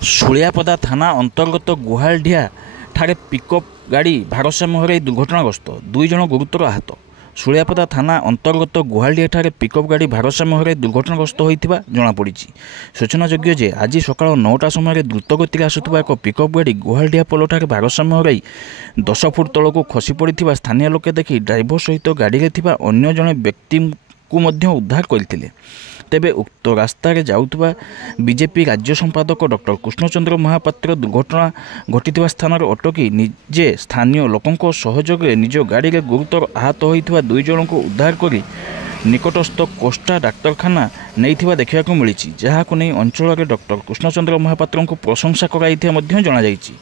ଶୁଳିଆପଦା ଥାନା ଅନ୍ତର୍ଗତ ଗୁହାଳଡିହା ଠାରେ ପିକଅପ୍ ଗାଡ଼ି ଭାରସାମ୍ୟ ହରାଇ ଦୁର୍ଘଟଣାଗ୍ରସ୍ତ, 2 ଜଣ ଗୁରୁତର ଆହତ। ଶୁଳିଆପଦା ଥାନା ଅନ୍ତର୍ଗତ ଗୁହାଳଡିହା ଠାରେ ପିକଅପ୍ ଗାଡ଼ି ଭାରସାମ୍ୟ ହରାଇ ଦୁର୍ଘଟଣାଗ୍ରସ୍ତ ହୋଇଥିବା ଜଣାପଡ଼ିଛି। ସୂଚନାଯୋଗ୍ୟ ଯେ ଆଜି ସକାଳ 9ଟା ସମୟରେ ଦ୍ରୁତଗତିରେ ଆସୁଥିବା ଏକ ପିକଅପ୍ ଗାଡ଼ି ଗୁହାଳଡିହା ପୋଲଠାରେ ଭାରସାମ୍ୟ ହରାଇ 10 ଫୁଟ ତଳକୁ ଖସି ପଡ଼ିଥିବା ସ୍ଥାନୀୟ ଲୋକେ ଦେଖି ଡ୍ରାଇଭର ସହିତ ଗାଡ଼ିରେ ଥିବା ଅନ୍ୟ ଜଣେ ବ୍ୟକ୍ତିଙ୍କୁ ମଧ୍ୟ ଉଦ୍ଧାର କରିଥିଲେ। ତେବେ ଉକ୍ତ ରାସ୍ତାରେ ଯାଉଥିବା ବିଜେପି ରାଜ୍ୟ ସମ୍ପାଦକ ଡକ୍ଟର କୃଷ୍ଣଚନ୍ଦ୍ର ମହାପାତ୍ର ଦୁର୍ଘଟଣା ଘଟିଥିବା ସ୍ଥାନରେ ଅଟକି ନିଜେ ସ୍ଥାନୀୟ ଲୋକଙ୍କ ସହଯୋଗରେ ନିଜ ଗାଡ଼ିରେ ଗୁରୁତର ଆହତ ହୋଇଥିବା 2 ଜଣଙ୍କୁ ଉଦ୍ଧାର କରି ନିକଟସ୍ଥ କୋଷ୍ଟା ଡାକ୍ତରଖାନା ନେଇଥିବା ଦେଖିବାକୁ ମିଳିଛି, ଯାହାକୁ ନେଇ ଅଞ୍ଚଳରେ ଡକ୍ଟର କୃଷ୍ଣଚନ୍ଦ୍ର ମହାପାତ୍ରଙ୍କୁ ପ୍ରଶଂସା କରାଯାଇଥିବା ମଧ୍ୟ ଜଣାଯାଇଛି।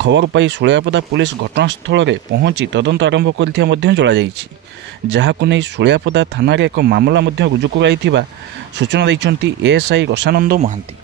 ଖବର ପାଇ ଶୁଳିଆପଦା ପୁଲିସ ଘଟଣାସ୍ଥଳରେ ପହଞ୍ଚି ତଦନ୍ତ ଆରମ୍ଭ କରିଥିବା ମଧ୍ୟ ଜଣାଯାଇଛି, ଯାହାକୁ ନେଇ ଶୁଳିଆପଦା ଥାନାରେ ଏକ ମାମଲା ମଧ୍ୟ ରୁଜୁ କରାଯାଇଥିବା ସୂଚନା ଦେଇଛନ୍ତି ଏଏସ୍ଆଇ ରସାନନ୍ଦ ମହାନ୍ତି।